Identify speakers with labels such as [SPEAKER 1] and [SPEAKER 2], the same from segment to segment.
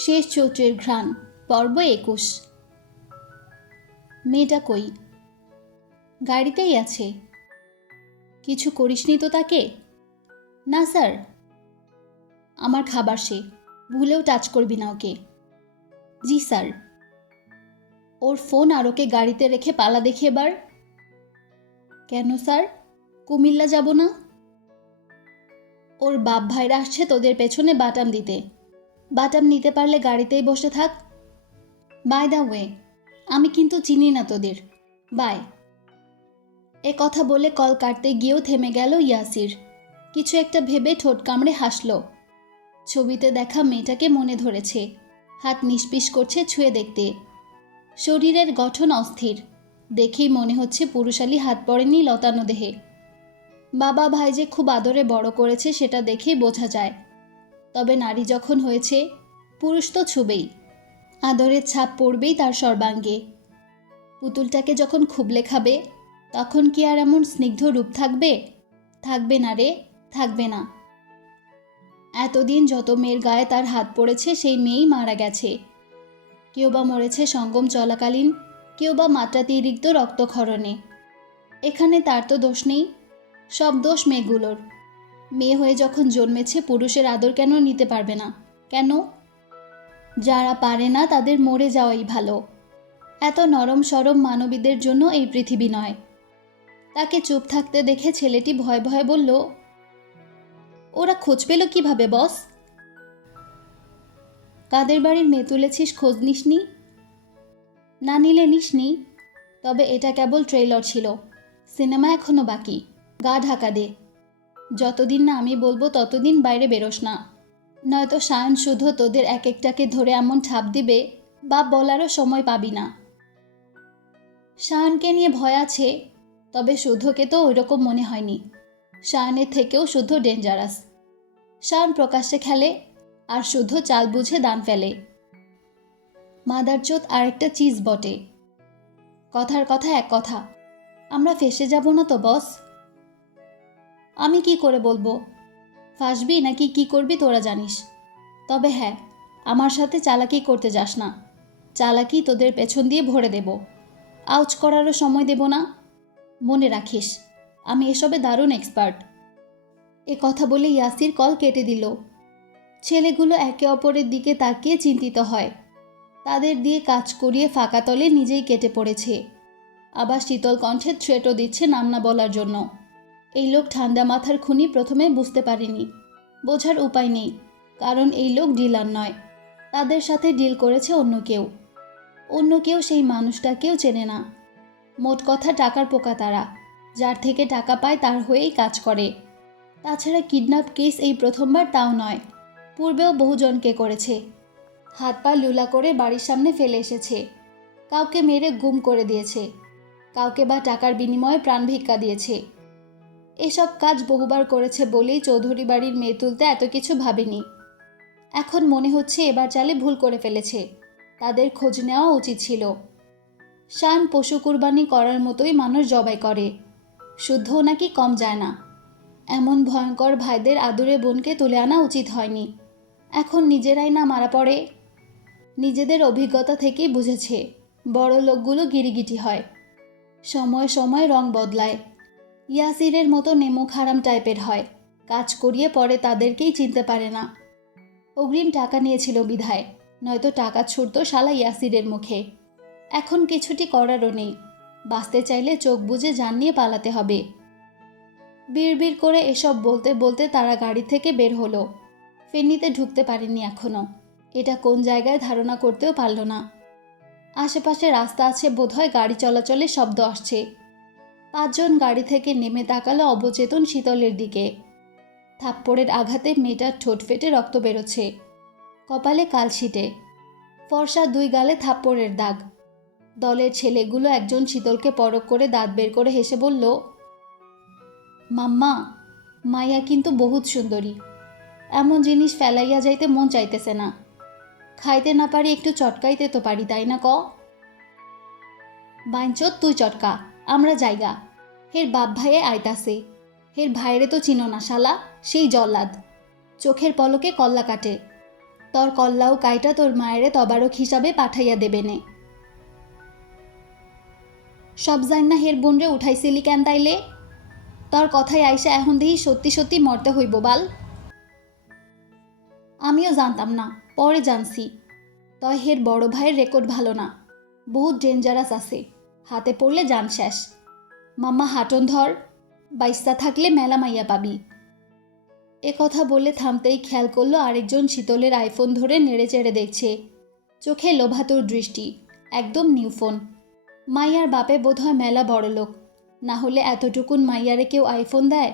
[SPEAKER 1] শেষ চৈত্রের ঘ্রাণ, পর্ব একুশ। মেয়েটা কই? গাড়িতেই আছে। কিছু করিসনি তো তাকে? না, স্যার। আমার খাবার সে, ভুলেও টাচ করবি না ওকে। জি, স্যার। ওর ফোন আর ওকে গাড়িতে রেখে পালা দেখি এবার। কেন, স্যার? কুমিল্লা যাব না? ওর বাপ ভাইরা আসছে তোদের পেছনে বাটাম দিতে। বাটাম নিতে পারলে গাড়িতেই বসে থাক। বাই দ্য ওয়ে আমি কিন্তু চিনি না তোদের। বাই এ কথা বলে কল কাটতে গিয়েও থেমে গেল ইয়াসির। কিছু একটা ভেবে ঠোঁট কামড়ে হাসল। ছবিতে দেখা মেয়েটাকে মনে ধরেছে। হাত নিষ্পিস করছে ছুঁয়ে দেখতে। শরীরের গঠন অস্থির। দেখেই মনে হচ্ছে পুরুষালী হাত পড়েনি লতানো দেহে। বাবা ভাই যে খুব আদরে বড় করেছে সেটা দেখেই বোঝা যায়। তবে নারী যখন হয়েছে, পুরুষ তো ছুবেই। আদরের ছাপ পড়বেই তার সর্বাঙ্গে। পুতুলটাকে যখন খুবলে খাবে, তখন কি আর এমন স্নিগ্ধ রূপ থাকবে? থাকবে না রে, থাকবে না। এতদিন যত মেয়ের গায়ে তার হাত পড়েছে, সেই মেয়েই মারা গেছে। কেউ বা মরেছে সঙ্গম চলাকালীন, কেউ বা মাত্রাতিরিক্ত রক্তক্ষরণে। এখানে তার তো দোষ নেই, সব দোষ মেয়েগুলোর। মেয়ে হয়ে যখন জন্মেছে, পুরুষের আদর কেন নিতে পারবে না? কেন? যারা পারে না, তাদের মরে যাওয়াই ভালো। এত নরম সরম মানবীদের জন্য এই পৃথিবী নয়। তাকে চুপ থাকতে দেখে ছেলেটি ভয় ভয় বলল, ওরা খোঁজ পেল কীভাবে, বস? কাদের বাড়ির মেয়ে তুলেছিস খোঁজ নিসনি? না নিলে নিসনি, তবে এটা কেবল ট্রেলর ছিল। সিনেমা এখনও বাকি। গা ঢাকা দে। যতদিন না আমি বলব ততদিন বাইরে বেরোস না। নয়তো সায়ন শুধু তোদের এক একটাকে ধরে এমন ছাপ দিবে বা বলারও সময় পাবি না। সায়নকে নিয়ে ভয় আছে, তবে শুদ্ধকে তো ওইরকম মনে হয়নি। সায়নের থেকেও শুদ্ধ ডেঞ্জারাস সায়ন প্রকাশ্যে খেলে আর শুদ্ধ চাল বুঝে দান ফেলে। মাদারচোত আরেকটা চিজ বটে। কথার কথা এক কথা। আমরা ফেসে যাব না তো, বস? আমি কি করে বলব? ফাঁসবি নাকি কি করবি তোরা জানিস। তবে হ্যাঁ আমার সাথে চালাকি করতে যাস না। চালাকি তোদের পেছন দিয়ে ভরে দেব। আউচ করারও সময় দেব না। মনে রাখিস, আমি এসবে দারুণ এক্সপার্ট এ কথা বলে ইয়াসির কল কেটে দিল। ছেলেগুলো একে অপরের দিকে তাকিয়ে চিন্তিত হয়। তাদের দিয়ে কাজ করিয়ে ফাঁকা তলে নিজেই কেটে পড়েছে। আবার শীতল কণ্ঠে থ্রেটও দিচ্ছে নাম না বলার জন্য। এই লোক ঠান্ডা মাথার খুনি প্রথমে বুঝতে পারেনি। বোঝার উপায় নেই, কারণ এই লোক ডিলার নয়। তাদের সাথে ডিল করেছে অন্য কেউ। অন্য কেউ সেই মানুষটাকেও চেনে না। মোট কথা টাকার পোকা তারা, যার থেকে টাকা পায় তার হয়েই কাজ করে। তাছাড়া কিডন্যাপ কেস এই প্রথমবার তাও নয়, পূর্বেও বহুজনকে করেছে। হাত পা লুলা করে বাড়ির সামনে ফেলে এসেছে। কাউকে মেরে গুম করে দিয়েছে। কাউকে বা টাকার বিনিময়ে প্রাণ ভিক্ষা দিয়েছে। এসব কাজ বহুবার করেছে বলেই চৌধুরী বাড়ির মেয়ে তুলতে এত কিছু ভাবেনি। এখন মনে হচ্ছে এবার চালে ভুল করে ফেলেছে। তাদের খোঁজ নেওয়া উচিত ছিল। শান পশু কুরবানি করার মতোই মানুষ জবাই করে। শুদ্ধও নাকি কম যায় না। এমন ভয়ঙ্কর ভাইদের আদুরে বোনকে তুলে আনা উচিত হয়নি। এখন নিজেরাই না মারা পড়ে। নিজেদের অভিজ্ঞতা থেকেই বুঝেছে, বড় লোকগুলো গিরিগিটি হয়। সময় সময় রং বদলায়। ইয়াসিরের মতো নেমুখ হারাম টাইপের হয়। কাজ করিয়ে পরে তাদেরকেই চিনতে পারে না। অগ্রিম টাকা নিয়েছিল বিধায়, নয়তো টাকা ছুটত শালা ইয়াসিরের মুখে। এখন কিছুটি করারও নেই। বাঁচতে চাইলে চোখ বুজে যান নিয়ে পালাতে হবে। বিড়বিড় করে এসব বলতে বলতে তারা গাড়ি থেকে বের হলো। ফেনীতে ঢুকতে পারেনি এখনও এটা কোন জায়গায় ধারণা করতেও পারল না। আশেপাশে রাস্তা আছে, বোধহয় গাড়ি চলাচলের শব্দ আসছে। পাঁচজন গাড়ি থেকে নেমে তাকালো অবচেতন শীতলের দিকে। থাপ্পড়ের আঘাতে মেয়েটার ঠোঁট ফেটে রক্ত বেরোচ্ছে। কপালে কালশিটে ফর্সা দুই গালে থাপ্পড়ের দাগ। দলের ছেলেগুলো একজন শীতলকে পরক করে দাঁত বের করে হেসে বলল, মাম্মা মাইয়া কিন্তু বহুত সুন্দরী। এমন জিনিস ফেলাইয়া যাইতে মন চাইতেছে না। খাইতে না পারি একটু চটকাইতে তো পারি, তাই না ক? বাইঞ্চত তুই চটকা। আমরা জায়গা। হের বাপ ভাইয়ে আইতাছে। হের ভাইরে তো চিনো না শালা, সেই জল্লাদ। চোখের পলকে কল্লা কাটে। তোর কল্লাও কাইটা তোর মায়েরে তবারক হিসাবে পাঠাইয়া দেবে নে সব জান না হের বোনরে উঠাইছিলি কেন তাইলে? তোর কথায় আইসা এখন দেখি সত্যি সত্যি মরতে হইব বাল। আমিও জানতাম না, পরে জানছি। তয় হের বড় ভাইয়ের রেকর্ড ভালো না। বহুত ডেঞ্জারাস আছে। হাতে পড়লে যান শেষ। মাম্মা, হাটন ধর, বাইস্তা থাকলে মেলা মাইয়া পাবি। এ কথা বলে থামতেই খেয়াল করল আরেকজন শীতলের আইফোন ধরে নেড়ে চেড়ে দেখছে। চোখে লোভাতুর দৃষ্টি, একদম নিউ ফোন। মাইয়ার বাপে বোধহয় মেলা বড় লোক। না হলে এতটুকুন মাইয়ারে কেউ আইফোন দেয়?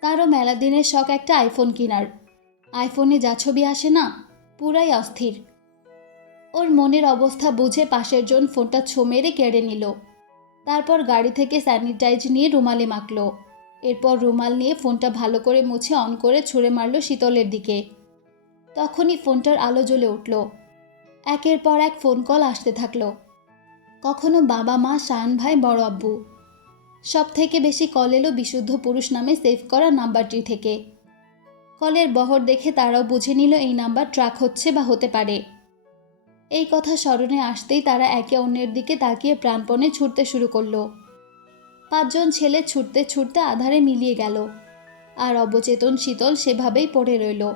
[SPEAKER 1] তারও মেলা দিনের শখ একটা আইফোন কেনার। আইফোনে যা ছবি আসে না, পুরাই অস্থির। ওর মনের অবস্থা বুঝে পাশের জন ফোনটা ছো মেরে কেড়ে নিল। তারপর গাড়ি থেকে স্যানিটাইজ নিয়ে রুমালে মাখলো। এরপর রুমাল নিয়ে ফোনটা ভালো করে মুছে অন করে ছুঁড়ে মারলো শীতলের দিকে। তখনই ফোনটার আলো জ্বলে উঠল। একের পর এক ফোন কল আসতে থাকল। কখনো বাবা মা, শান ভাই, বড় আব্বু। সব থেকে বেশি কল এলো বিশুদ্ধ পুরুষ নামে সেভ করা নাম্বারটি থেকে। কলের বহর দেখে তারাও বুঝে নিল এই নাম্বার ট্র্যাক হচ্ছে বা হতে পারে। এই কথা স্মরণে আসতেই তারা একে অন্যের দিকে তাকিয়ে প্রাণপণে ছুটতে শুরু করল। পাঁচজন ছেলে ছুটতে ছুটতে আধারে মিলিয়ে গেল। আর অবচেতন শীতল সেভাবেই পড়ে রইল।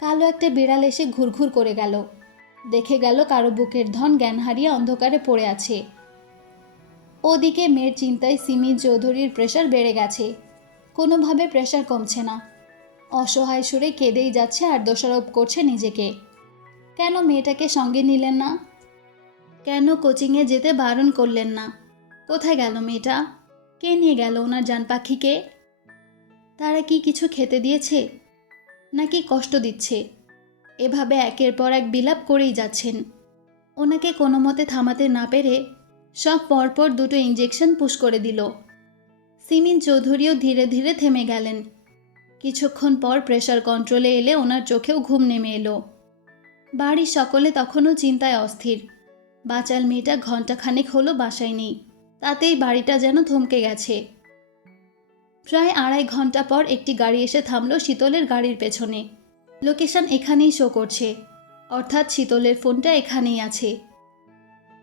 [SPEAKER 1] কালো একটা বিড়াল এসে ঘুরঘুর করে গেল। দেখে গেল কারও বুকের ধন জ্ঞান হারিয়ে অন্ধকারে পড়ে আছে। ওদিকে মেয়ের চিন্তায় সিমি চৌধুরীর প্রেশার বেড়ে গেছে। কোনোভাবে প্রেশার কমছে না। অসহায় সুরে কেঁদেই যাচ্ছে আর দোষারোপ করছে নিজেকে। কেন মেয়েটাকে সঙ্গে নিলেন না? কেন কোচিংয়ে যেতে বারণ করলেন না? কোথায় গেল মেয়েটা? কে নিয়ে গেল ওনার জান পাখিকে? তারা কি কিছু খেতে দিয়েছে? নাকি কষ্ট দিচ্ছে? এভাবে একের পর এক বিলাপ করেই যাচ্ছেন। ওনাকে কোনো মতে থামাতে না পেরে সব পরপর দুটো ইঞ্জেকশন পুশ করে দিল। সিমিন চৌধুরীও ধীরে ধীরে থেমে গেলেন। কিছুক্ষণ পর প্রেশার কন্ট্রোলে এলে ওনার চোখেও ঘুম নেমে এলো। বাড়ির সকলে তখনও চিন্তায় অস্থির। বাচাল মেয়েটা ঘন্টাখানেক হলো বাসায় নেই। তাতেই বাড়িটা যেন থমকে গেছে। প্রায় আড়াই ঘণ্টা পর একটি গাড়ি এসে থামলো শীতলের গাড়ির পেছনে। লোকেশন এখানেই শো করছে। অর্থাৎ শীতলের ফোনটা এখানেই আছে।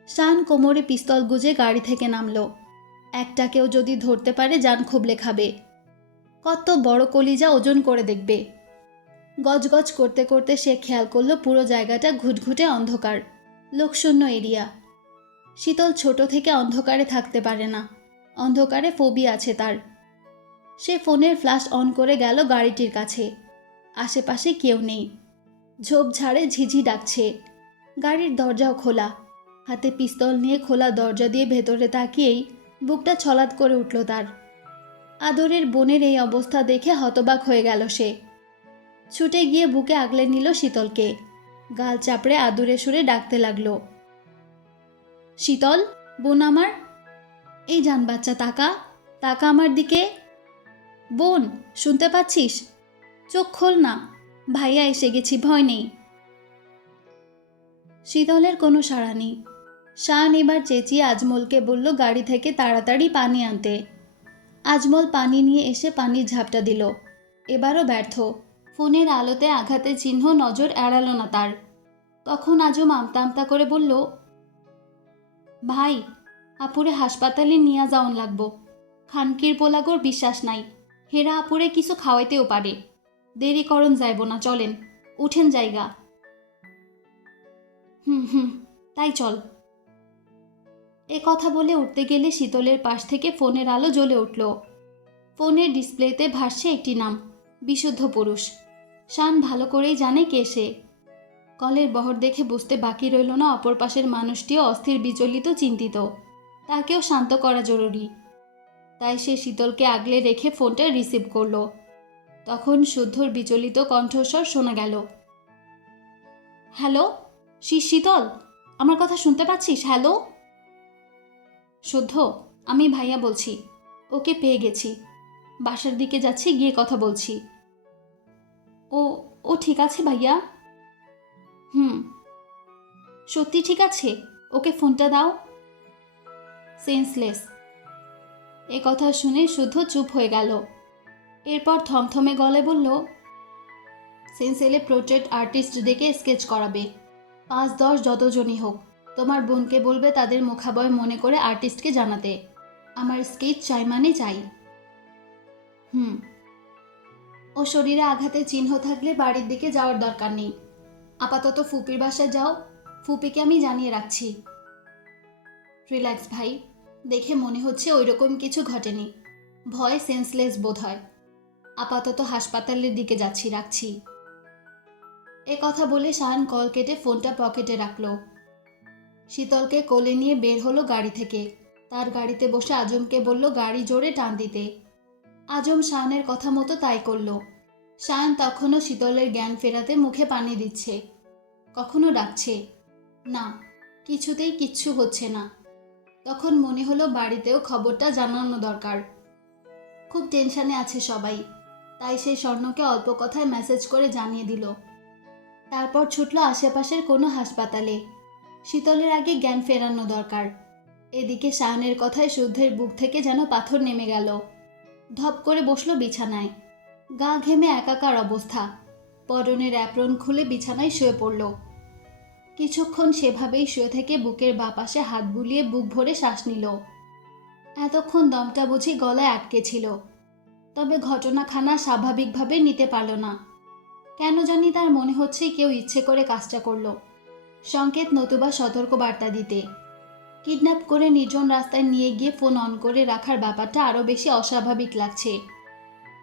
[SPEAKER 1] শান কোমরে পিস্তল গুজে গাড়ি থেকে নামলো। একটাকেও যদি ধরতে পারে যান খুবলে খাবে কত বড় কলিজা ওজন করে দেখবে। গজগজ করতে করতে সে খেয়াল করল পুরো জায়গাটা ঘুটঘুটে অন্ধকার। লোকশূন্য এরিয়া। শীতল ছোট থেকে অন্ধকারে থাকতে পারে না। অন্ধকারে ফোবি আছে তার। সে ফোনের ফ্ল্যাশ অন করে গেল গাড়িটির কাছে। আশেপাশে কেউ নেই। ঝোপঝাড়ে ঝিঝি ডাকছে। গাড়ির দরজাও খোলা। হাতে পিস্তল নিয়ে খোলা দরজা দিয়ে ভেতরে তাকিয়েই বুকটা ছলাৎ করে উঠল তার। আদরের বোনের এই অবস্থা দেখে হতবাক হয়ে গেল সে। ছুটে গিয়ে বুকে আগলে নিল শীতলকে। গাল চাপড়ে আদুরে সুরে ডাকতে লাগল। শীতল, বোন আমার? এই যান বাচ্চা তাকা তাকা আমার দিকে। বোন, শুনতে পাচ্ছিস? চোখ খোল না, ভাইয়া এসে গেছি, ভয় নেই। শীতলের কোনো সাড়া নেই। শান এবার চেঁচিয়ে আজমলকে বলল গাড়ি থেকে তাড়াতাড়ি পানি আনতে। আজমল পানি নিয়ে এসে পানির ঝাপটা দিল। এবারও ব্যর্থ। ফোনের আলোতে আঘাতের চিহ্ন নজর এড়ালো না তার। তখন আজম আমতা আমতা করে বলল, ভাই, আপুরে হাসপাতালে নিয়ে যাওন লাগবো। খানকির পোলাগোর বিশ্বাস নাই। হেরা আপুরে কিছু খাওয়াইতেও পারে। দেরি করণ যাইব না, চলেন। উঠেন জায়গা। হুম হুম, তাই চল। এ কথা বলে উঠতে গেলে শীতলের পাশ থেকে ফোনের আলো জ্বলে উঠল। ফোনের ডিসপ্লেতে ভাসছে একটি নাম, বিশুদ্ধ পুরুষ। শান ভালো করেই জানে কে সে। কলের বহর দেখে বুঝতে বাকি রইল না অপর পাশের মানুষটিও অস্থির, বিচলিত, চিন্তিত। তাকেও শান্ত করা জরুরি। তাই সে শীতলকে আগলে রেখে ফোনটা রিসিভ করল। তখন শুদ্ধর বিচলিত কণ্ঠস্বর শোনা গেল। হ্যালো, শী শীতল, আমার কথা শুনতে পাচ্ছিস? হ্যালো? শুদ্ধ, আমি ভাইয়া বলছি। ওকে পেয়ে গেছি। বাসার দিকে যাচ্ছি, গিয়ে কথা বলছি। ও ও ঠিক আছে ভাইয়া? হুম। সত্যি ঠিক আছে? ওকে ফোনটা দাও। সেন্সলেস এ কথা শুনে শুদ্ধ চুপ হয়ে গেল। এরপর থমথমে গলে বলল সেন্সেলে পোর্ট্রেট আর্টিস্ট ডেকে স্কেচ করাবে। পাঁচ দশ যতজনই হোক, তোমার বোনকে বলবে তাদের মুখাবয় মনে করে আর্টিস্টকে জানাতে। আমার স্কেচ চাই মানে চাই। হুম। ও শরীরে আঘাতের চিহ্ন থাকলে বাড়ির দিকে যাওয়ার দরকার নেই। আপাতত ফুপির বাসায় যাও। ফুপিকে আমি জানিয়ে রাখছি। রিল্যাক্স ভাই, দেখে মনে হচ্ছে ওই রকম কিছু ঘটেনি। ভয় সেন্সলেস বোধ হয়। আপাতত হাসপাতালের দিকে যাচ্ছি, রাখছি। এ কথা বলে শাহান কল কেটে ফোনটা পকেটে রাখল। শীতলকে কোলে নিয়ে বের হলো গাড়ি থেকে। তার গাড়িতে বসে আজমকে বলল, গাড়ি জোরে টান দিতে। আজম শাহানের কথা মতো তাই করল। শায়ান তখনও শীতলের জ্ঞান ফেরাতে মুখে পানি দিচ্ছে। কখনো ডাকছে, না, কিছুতেই কিচ্ছু হচ্ছে না। তখন মনে হলো বাড়িতেও খবরটা জানানো দরকার। খুব টেনশানে আছে সবাই, তাই সেই স্বর্ণকে অল্প কথায় মেসেজ করে জানিয়ে দিল। তারপর ছুটলো আশেপাশের কোনো হাসপাতালে। শীতলের আগে জ্ঞান ফেরানো দরকার। এদিকে শাহানের কথায় শুদ্ধের বুক থেকে যেন পাথর নেমে গেল। ধপ করে বসল বিছানায়। গা ঘেমে একাকার অবস্থা। পরনের অ্যাপ্রন খুলে বিছানায় শুয়ে পড়ল। কিছুক্ষণ সেভাবেই শুয়ে থেকে বুকের বাপাশে হাত বুলিয়ে বুক ভরে শ্বাস নিল। এতক্ষণ দমটা বুঝি গলায় আটকে ছিল। তবে ঘটনাখানা স্বাভাবিকভাবে নিতে পারল না। কেন জানি তার মনে হচ্ছে কেউ ইচ্ছে করে কাজটা করল। সংকেত নতুবা সতর্ক বার্তা দিতে। কিডন্যাপ করে নির্জন রাস্তায় নিয়ে গিয়ে ফোন অন করে রাখার ব্যাপারটা আরও বেশি অস্বাভাবিক লাগছে।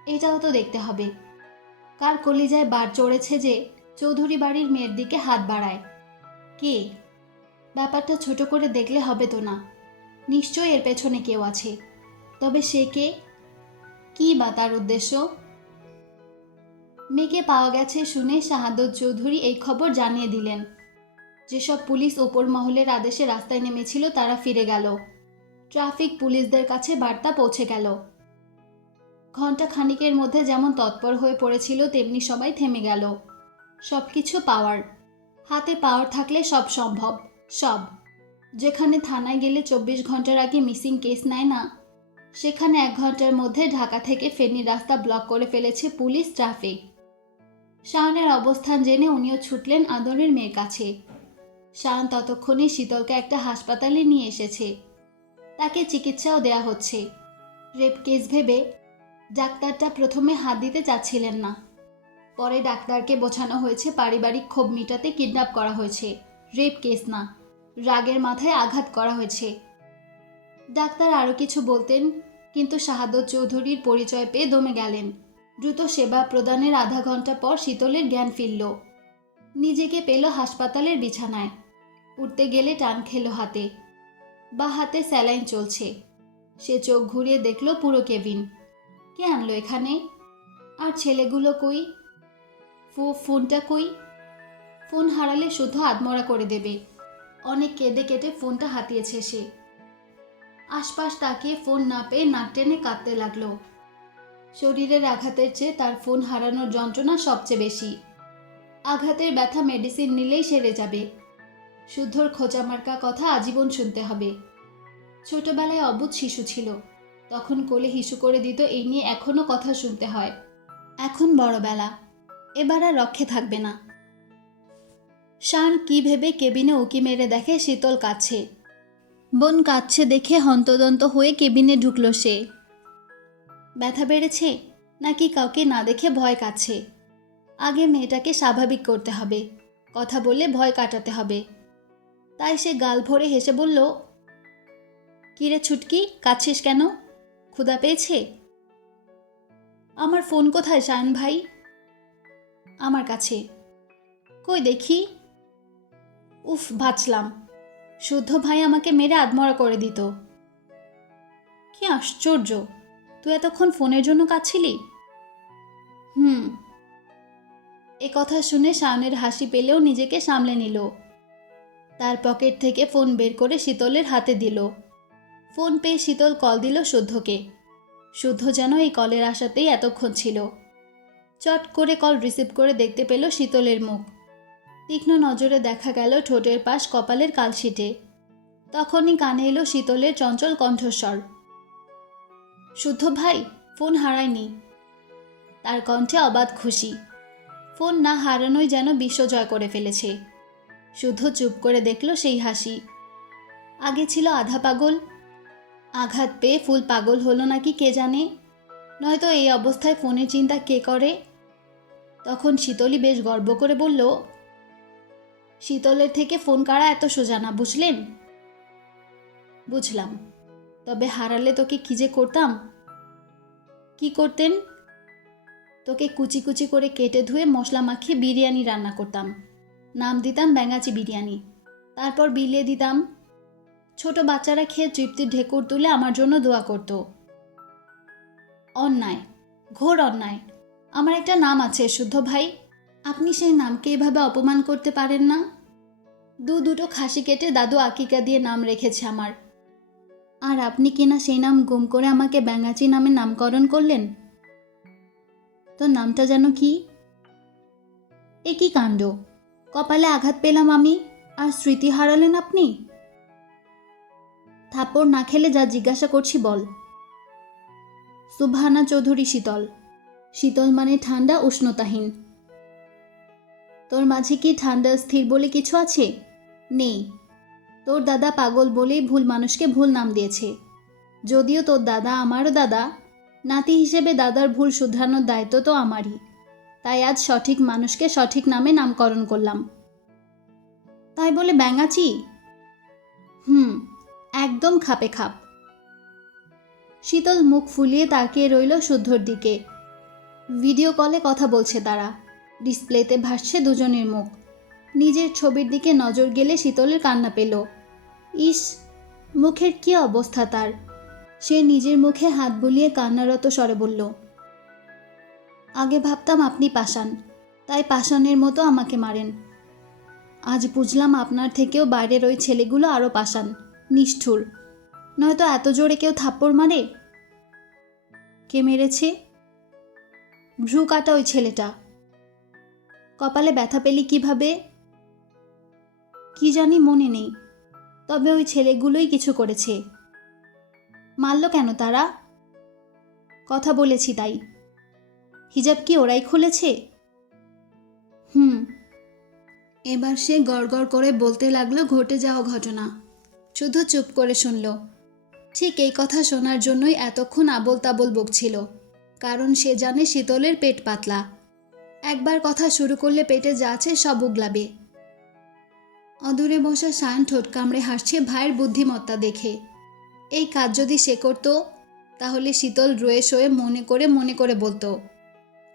[SPEAKER 1] এটাও তো দেখতে হবে। কার কলিজায় বার চড়েছে যে চৌধুরী বাড়ির মেয়ের দিকে হাত বাড়ায়। কে? ব্যাপারটা ছোট করে দেখলে হবে তো না। নিশ্চয়ই এর পেছনে কেউ আছে। তবে সে কে? কি বা তার উদ্দেশ্য? মেয়েকে পাওয়া গেছে শুনে শাহাদত চৌধুরী এই খবর জানিয়ে দিলেন। যেসব পুলিশ ওপর মহলের আদেশে রাস্তায় নেমেছিল, তারা ফিরে গেল। ট্রাফিক পুলিশদের কাছে বার্তা পৌঁছে গেল। ঘণ্টা খানিকের মধ্যে যেমন তৎপর হয়ে পড়েছিল, তেমনি সবাই থেমে গেল। সব কিছু পাওয়ার। হাতে পাওয়ার থাকলে সব সম্ভব, সব। যেখানে থানায় গেলে চব্বিশ ঘণ্টার আগে মিসিং কেস নেয় না, সেখানে এক ঘণ্টার মধ্যে ঢাকা থেকে ফেনীর রাস্তা ব্লক করে ফেলেছে পুলিশ ট্রাফিক। শাহানের অবস্থান জেনে উনিও ছুটলেন আদরের মেয়ের কাছে। শাহান ততক্ষণে শীতলকে একটা হাসপাতালে নিয়ে এসেছে। তাকে চিকিৎসাও দেয়া হচ্ছে। রেপ কেস ভেবে ডাক্তারটা প্রথমে হাত দিতে চাচ্ছিলেন না। পরে ডাক্তারকে বোঝানো হয়েছে পারিবারিক ক্ষোভ মিটাতে কিডন্যাপ করা হয়েছে। রেপ কেস না, রাগের মাথায় আঘাত করা হয়েছে। ডাক্তার আরও কিছু বলতেন, কিন্তু শাহাদত চৌধুরীর পরিচয় পেয়ে দমে গেলেন। দ্রুত সেবা প্রদানের আধা ঘণ্টা পর শীতলের জ্ঞান ফিরল। নিজেকে পেল হাসপাতালের বিছানায়। উঠতে গেলে টান খেলো হাতে। বা হাতে স্যালাইন চলছে। সে চোখ ঘুরিয়ে দেখল পুরো কেবিন। কে আনলো এখানে? আর ছেলেগুলো কই? ফো, ফোনটা কই? ফোন হারালে শুধু আদমরা করে দেবে। অনেক কেঁদে কেটে ফোনটা হাতিয়েছে সে। আশপাশ তাকিয়ে ফোন না পেয়ে নাক টেনে কাঁদতে লাগল। শরীরের আঘাতের চেয়ে তার ফোন হারানোর যন্ত্রণা সবচেয়ে বেশি। আঘাতের ব্যথা মেডিসিন নিলেই সেরে যাবে। শুদ্ধর খোঁচামার্কা কথা আজীবন শুনতে হবে। ছোটবেলায় অবুধ শিশু ছিল। তখন কোলে হিসু করে দিত, এই নিয়ে এখনও কথা শুনতে হয়। এখন বড়বেলা। এবার আর রক্ষে থাকবে না। শান কি ভেবে কেবিনে উকি মেরে দেখে শীতল কাছে বোন কাঁদছে দেখে হন্তদন্ত হয়ে কেবিনে ঢুকলো সে। ব্যথা বেড়েছে? নাকি কাউকে না দেখে ভয় কাছে আগে মেয়েটাকে স্বাভাবিক করতে হবে। কথা বলে ভয় কাটাতে হবে। তাই সে গাল ভরে হেসে বলল, কিরে ছুটকি কাছিস কেন? ক্ষুদা পেয়েছে? আমার ফোন কোথায়, শায়ন ভাই? আমার কাছে। কই দেখি? উফ, বাঁচলাম। শুদ্ধ ভাই আমাকে মেরে আদমরা করে দিত। কি আশ্চর্য! তুই এতক্ষণ ফোনের জন্য কাঁদছিলি? হুম। এ কথা শুনে শায়নের হাসি পেলেও নিজেকে সামলে নিল। তার পকেট থেকে ফোন বের করে শীতলের হাতে দিল। ফোন পেয়ে শীতল কল দিল শুদ্ধকে। শুদ্ধ যেন এই কলের আশাতেই এতক্ষণ ছিল। চট করে কল রিসিভ করে দেখতে পেল শীতলের মুখ। তীক্ষ্ণ নজরে দেখা গেল ঠোঁটের পাশ কপালের কালশিটে। তখনই কানে এলো শীতলের চঞ্চল কণ্ঠস্বর। শুদ্ধ ভাই, ফোন হারায়নি। তার কণ্ঠে অবাধ খুশি। ফোন না হারানোই যেন বিশ্বজয় করে ফেলেছে। শুধু চুপ করে দেখল সেই হাসি। আগে ছিল আধা পাগল। আঘাত পেয়ে ফুল পাগল হলো নাকি কে জানে? নয়তো এই অবস্থায় ফোনের চিন্তা কে করে? তখন শীতলই বেশ গর্ব করে বলল, শীতলের থেকে ফোন কাড়া এত সোজা না, বুঝলেন? বুঝলাম। তবে হারালে তোকে কি যে করতাম? কি করতেন? তোকে কুচি কুচি করে কেটে ধুয়ে মশলা মাখিয়ে বিরিয়ানি রান্না করতাম। নাম দিতাম ব্যাঙাচি বিরিয়ানি। তারপর বিলিয়ে দিতাম, ছোট বাচ্চারা খেয়ে তৃপ্তির ঢেকুর তুলে আমার জন্য দোয়া করত। অন্যায়, ঘোর অন্যায়। আমার একটা নাম আছে, শুদ্ধ ভাই। আপনি সেই নামকে এভাবে অপমান করতে পারেন না? দু দুটো খাসি কেটে দাদু আকিকা দিয়ে নাম রেখেছে আমার। আর আপনি কিনা সেই নাম গুম করে আমাকে ব্যাঙাচি নামে নামকরণ করলেন? তো নামটা যেন কি? এ কি কাণ্ড? কপালে আঘাত পেলাম আমি, আর স্মৃতি হারালেন আপনি? থাপড় না খেলে যা জিজ্ঞাসা করছি বল। সুবহানা চৌধুরী শীতল। শীতল মানে ঠান্ডা, উষ্ণতাহীন। তোর মাঝে কি ঠান্ডা, স্থির বলে কিছু আছে? নেই। তোর দাদা পাগল বলেই ভুল মানুষকে ভুল নাম দিয়েছে। যদিও তোর দাদা আমারও দাদা, নাতি হিসেবে দাদার ভুল শুধরানোর দায়িত্ব তো আমারই। তাই আজ সঠিক মানুষকে সঠিক নামে নামকরণ করলাম। তাই বলে ব্যাঙাচি? হুম, একদম খাপে খাপ। শীতল মুখ ফুলিয়ে তাকিয়ে রইল শুদ্ধর দিকে। ভিডিও কলে কথা বলছে তারা। ডিসপ্লেতে ভাসছে দুজনের মুখ। নিজের ছবির দিকে নজর গেলে শীতলের কান্না পেল। ইস, মুখের কি অবস্থা তার? সে নিজের মুখে হাত বুলিয়ে কান্নারত স্বরে বলল আগে ভাবতাম আপনি পাষাণ, তাই পাষাণের মতো আমাকে মারেন। আজ বুঝলাম আপনার থেকেও বাইরের ওই ছেলেগুলো আরও পাষাণ, নিষ্ঠুর। নয়তো এত জোরে কেউ থাপ্পড় মারে? কে মেরেছে? ভ্রু কাটা ওই ছেলেটা। কপালে ব্যথা পেলি কীভাবে? কি জানি মনে নেই, তবে ওই ছেলেগুলোই কিছু করেছে। মারল কেন তারা? কথা বলেছি তাই। হিজাব কি ওরাই খুলেছে? হুম। এবার সে গড়গড় করে বলতে লাগল, ঘটে যাওয়া ঘটনা। শুধু চুপ করে শুনল। ঠিক এই কথা শোনার জন্যই এতক্ষণ আবল তাবল বকছিল, কারণ সে জানে শীতলের পেট পাতলা। একবার কথা শুরু করলে পেটে যা আছে সব উগলাবে। অদূরে বসা সায়ন ঠোঁট কামড়ে হাসছে ভাইয়ের বুদ্ধিমত্তা দেখে। এই কাজ যদি সে করত, তাহলে শীতল রয়ে শোয়ে মনে করে মনে করে বলতো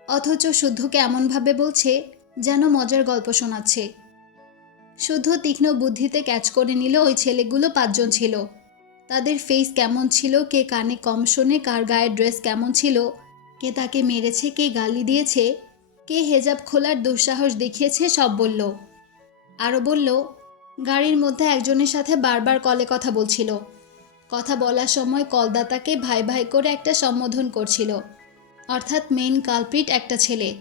[SPEAKER 1] অথচ শুদ্ধকে এমনভাবে বলছে যেন মজার গল্প শোনাচ্ছে। শুদ্ধ তীক্ষ্ণ বুদ্ধিতে ক্যাচ করে নিল ওই ছেলেগুলো পাঁচজন ছিল। তাদের ফেস কেমন ছিল, কে কানে কম শোনে, কার গায়ের ড্রেস কেমন ছিল, কে তাকে মেরেছে, কে গালি দিয়েছে, কে হেজাব খোলার দুঃসাহস দেখিয়েছে, সব বলল। আরও বলল, গাড়ির মধ্যে একজনের সাথে বারবার কলে কথা বলছিল। কথা বলার সময় কলদাতাকে ভাই ভাই করে একটা সম্বোধন করছিল। অর্থাৎ মেইন কালপ্রিট একটা ছেলে।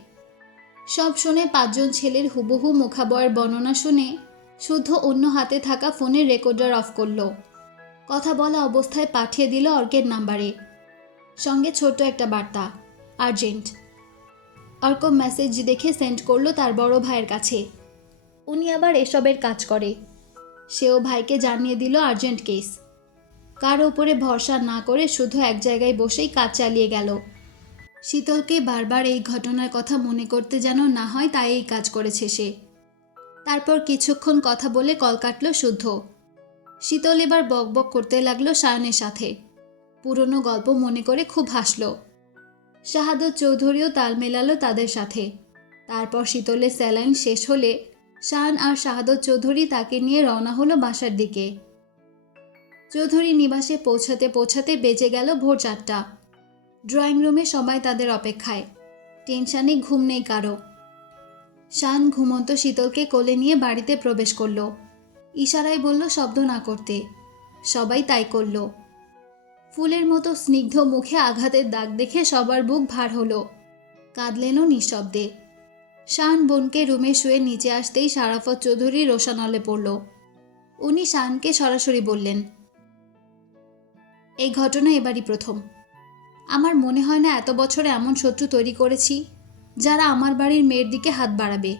[SPEAKER 1] সব শুনে পাঁচজন ছেলের হুবহু মুখাবয়ের বর্ণনা শুনে শুদ্ধ অন্য হাতে থাকা ফোনের রেকর্ডার অফ করল। কথা বলা অবস্থায় পাঠিয়ে দিল অর্কের নাম্বারে। সঙ্গে ছোট্ট একটা বার্তা, আর্জেন্ট। অর্ক মেসেজ দেখে সেন্ড করল তার বড় ভাইয়ের কাছে। উনি আবার এসবের কাজ করে। সেও ভাইকে জানিয়ে দিল আর্জেন্ট কেস। কার ওপরে ভরসা না করে শুধু এক জায়গায় বসেই কাজ চালিয়ে গেল। শীতলকে বারবার এই ঘটনার কথা মনে করতে যেন না হয় তাই এই কাজ করেছে সে। তারপর কিছুক্ষণ কথা বলে কল কাটল শুদ্ধ। শীতল এবার বকবক করতে লাগল সায়নের সাথে। পুরনো গল্প মনে করে খুব হাসলো। শাহাদত চৌধুরীও তাল মেলালো তাদের সাথে। তারপর শীতলের স্যালাইন শেষ হলে শাহান আর শাহাদত চৌধুরী তাকে নিয়ে রওনা হলো বাসার দিকে। চৌধুরী নিবাসে পৌঁছাতে পৌঁছাতে বেজে গেল ভোর চারটা। ড্রয়িং রুমে সবাই তাদের অপেক্ষায়। টেনশানে ঘুম নেই কারও। শান ঘুমন্ত শীতলকে কোলে নিয়ে বাড়িতে প্রবেশ করল। ইশারায় বলল, শব্দ না করতে। সবাই তাই করল। ফুলের মতো স্নিগ্ধ মুখে আঘাতের দাগ দেখে সবার বুক ভার হলো। কাঁদলেনও নিঃশব্দে। শান বোনকে রুমে শুয়ে নিচে আসতেই সারাফত চৌধুরী রোশানলে পড়ল। উনি শানকে সরাসরি বললেন, এই ঘটনা এবারই প্রথম। আমার মনে হয় না এত বছরে এমন শত্রু তৈরি করেছি, যারা আমার বাড়ির মেয়ের দিকে হাত বাড়াবে।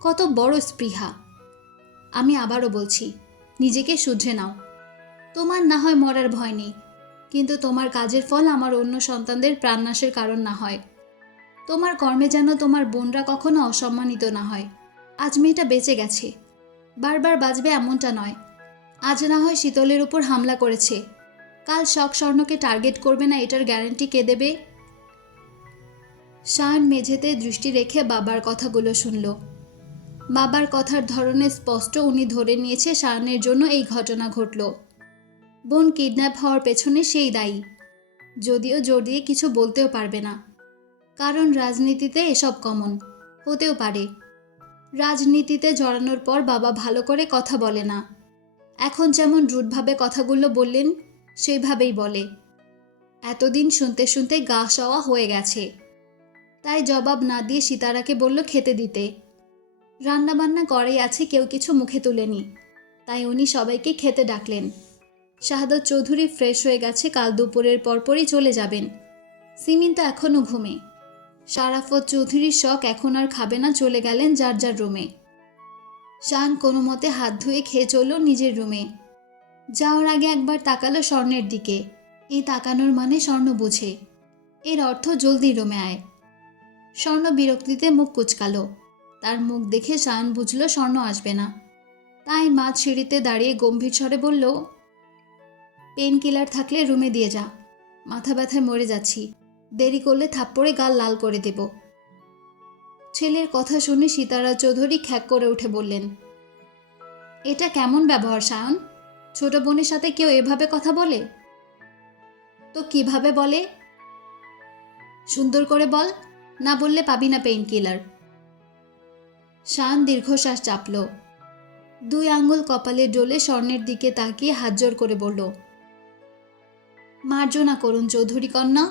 [SPEAKER 1] কত বড় স্পৃহা। আমি আবারও বলছি, নিজেকে শুধরে নাও। তোমার না হয় মরার ভয় নেই, কিন্তু তোমার কাজের ফল আমার অন্য সন্তানদের প্রাণনাশের কারণ না হয়। তোমার কর্মে যেন তোমার বোনরা কখনো অসম্মানিত না হয়। আজ মেয়েটা বেঁচে গেছে। বারবার বাজবে এমনটা নয়। আজ না হয় শীতলের উপর হামলা করেছে। কাল শখ স্বর্ণকে টার্গেট করবে না, এটার গ্যারান্টি কে দেবে? শায়ন মেঝেতে দৃষ্টি রেখে বাবার কথাগুলো শুনল। বাবার কথার ধরনে স্পষ্ট উনি ধরে নিয়েছে শায়নের জন্য এই ঘটনা ঘটল। বোন কিডন্যাপ হওয়ার পেছনে সেই দায়ী। যদিও জোর দিয়ে কিছু বলতেও পারবে না। কারণ রাজনীতিতে এসব কমন, হতেও পারে। রাজনীতিতে জড়ানোর পর বাবা ভালো করে কথা বলে না। এখন যেমন রুটভাবে কথাগুলো বললেন সেইভাবেই বলে। এতদিন শুনতে শুনতে গা সওয়া হয়ে গেছে। তাই জবাব না দিয়ে সীতারাকে বলল খেতে দিতে। রান্নাবান্না করেই আছে কেউ কিছু মুখে তুলেনি। তাই উনি সবাইকে খেতে ডাকলেন। শাহাদত চৌধুরী ফ্রেশ হয়ে গেছে, কাল দুপুরের পরপরই চলে যাবেন। সিমিন তো এখনও ঘুমে। শারাফত চৌধুরীর শখ এখন আর খাবে না, চলে গেলেন যার যার রুমে। শান কোনো মতে হাত ধুয়ে খেয়ে চলল নিজের রুমে। যাওয়ার আগে একবার তাকালো স্বর্ণের দিকে। এই তাকানোর মানে স্বর্ণ বুঝে। এর অর্থ জলদি রুমে আয়। স্বর্ণ বিরক্তিতে মুখ কুচকালো। তার মুখ দেখে শায়ন বুঝল স্বর্ণ আসবে না। তাই মাঝ সিঁড়িতে দাঁড়িয়ে গম্ভীর স্বরে বলল, পেন কিলার থাকলে রুমে দিয়ে যা। মাথা ব্যথায় মরে যাচ্ছি। দেরি করলে থাপ্পড়ে গাল লাল করে দেব ছেলের কথা শুনে সীতারা চৌধুরী খ্যাক করে উঠে বললেন, এটা কেমন ব্যবহার সায়ন ছোট বোনের সাথে কেউ এভাবে কথা বলে? তো কীভাবে বলে? সুন্দর করে বল, না বললে পাবি না পেইন কিলার শান দীর্ঘশ্বাস চাপল। দুই আঙ্গুল কপালে ডোলে স্বর্ণের দিকে তাকিয়ে হাত জোর করে বলল, মার্জনা করুন চৌধুরী কন্যা।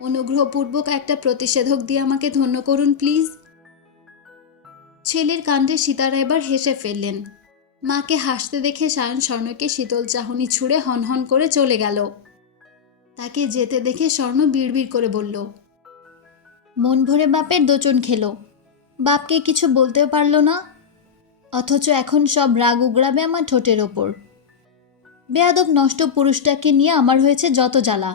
[SPEAKER 1] অনুগ্রহপূর্বক একটা প্রতিষেধক দিয়ে আমাকে ধন্য করুন প্লিজ ছেলের কাণ্ডে সীতারা এবার হেসে ফেললেন। মাকে হাসতে দেখে সায়ন স্বর্ণকে শীতল চাহনি ছুঁড়ে হনহন করে চলে গেল। তাকে যেতে দেখে স্বর্ণ বিড়বিড় করে বলল, মন ভরে বাপের দোচন খেলো। বাপকে কিছু বলতেও পারল না। অথচ এখন সব রাগ উগড়াবে আমার ঠোঁটের ওপর। বেয়াদব নষ্ট পুরুষটাকে নিয়ে আমার হয়েছে যত জ্বালা।